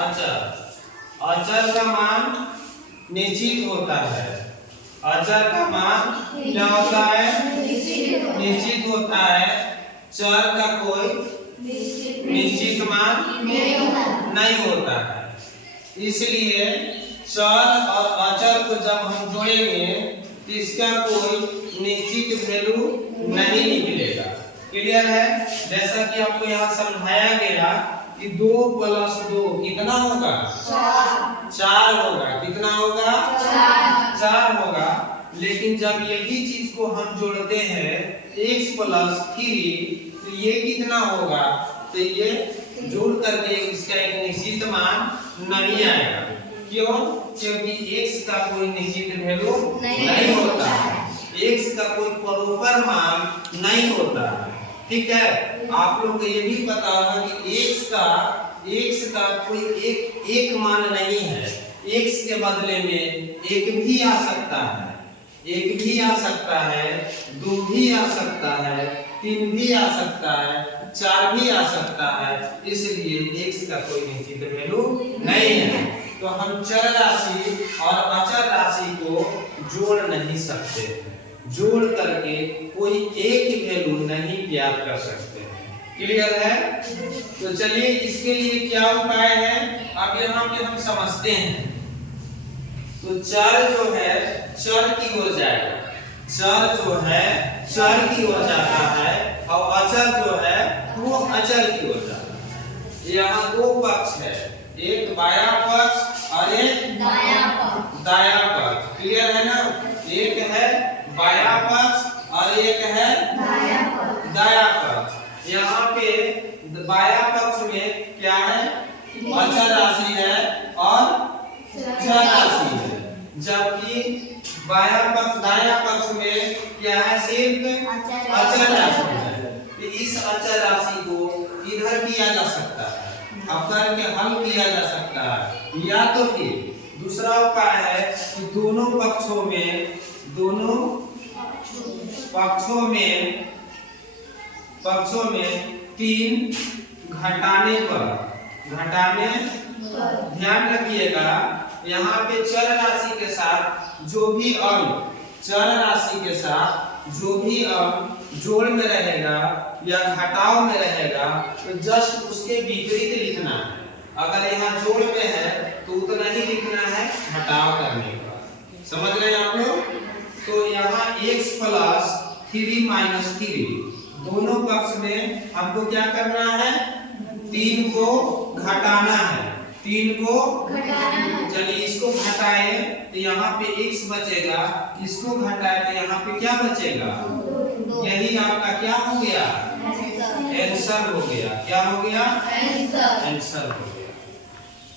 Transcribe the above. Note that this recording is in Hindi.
अचर। अचर का मान निश्चित होता है। अचर का मान क्या होता है? निश्चित होता है। चर का कोई निश्चित मान नहीं होता है। इसलिए चर और अचर को जब हम जोड़ेंगे तो इसका कोई निश्चित वैल्यू नहीं निकलेगा। क्लियर है? जैसा कि आपको यहाँ समझाया गया कि 2 + 2 कितना होगा? 4 होगा। कितना होगा? 4 होगा। लेकिन जब यही चीज को हम जोड़ते हैं x + 3 तो ये कितना होगा? तो ये जोड़ करके इसका एक निश्चित मान नहीं आएगा। क्यों? क्योंकि x का कोई निश्चित वैल्यू नहीं होता है। x का कोई प्रॉपर मान नहीं होता है। ठीक है? आप लोग को ये भी पता होगा कि x का कोई एक मान नहीं है। x के बदले में 1 भी आ सकता है, 1 भी आ सकता है, 2 भी आ सकता है, 3 भी आ सकता है, 4 भी आ सकता है। इसलिए x का कोई निश्चित वैल्यू नहीं है। तो हम चर राशि और अचर राशि को जोड़ नहीं सकते। जोड़ करके कोई एक वैल्यू नहीं ज्ञात कर सकते हैं। क्लियर है? तो चलिए इसके लिए क्या उपाय है अब यहाँ पे हम समझते हैं। तो चर जो है चर की ओर जाएगा। चर जो है चर की ओर जाता है और अचर जो है वो अचर की ओर जाता है। यहाँ 2 पक्ष है, एक बायां पक्ष और एक दायां पक्ष। क्लियर है ना? एक है बायां पक्ष और एक है दायां पक्ष। यहाँ पे बायां पक्ष में क्या है? अचर राशि है और चर राशि है। जबकि बायां पक्ष दायां पक्ष में क्या है? सिर्फ अचर राशि है। तो इस अचर राशि को इधर किया जा सकता है, अब करके हल किया जा सकता है। या तो फिर दूसरा उपाय है कि दोनों पक्षों में 3 घटाने ध्यान रखिएगा। यहाँ पे चर राशि के साथ जो भी अंक जोड़ में रहेगा या घटाव में रहेगा तो जस्ट उसके विपरीत लिखना है। अगर यहाँ जोड़ में है तो उतना ही लिखना है घटाव करने का। समझ रहे हैं आप लोग? तो यहाँ x + 3 - 3 दोनों पक्ष में हमको क्या करना है? 3 को घटाना है। 3 को चलिए इसको घटाए तो यहाँ पे x बचेगा, इसको घटाए तो यहाँ पे क्या बचेगा? यही आपका क्या हो गया? आंसर हो गया। क्या हो गया? आंसर हो गया।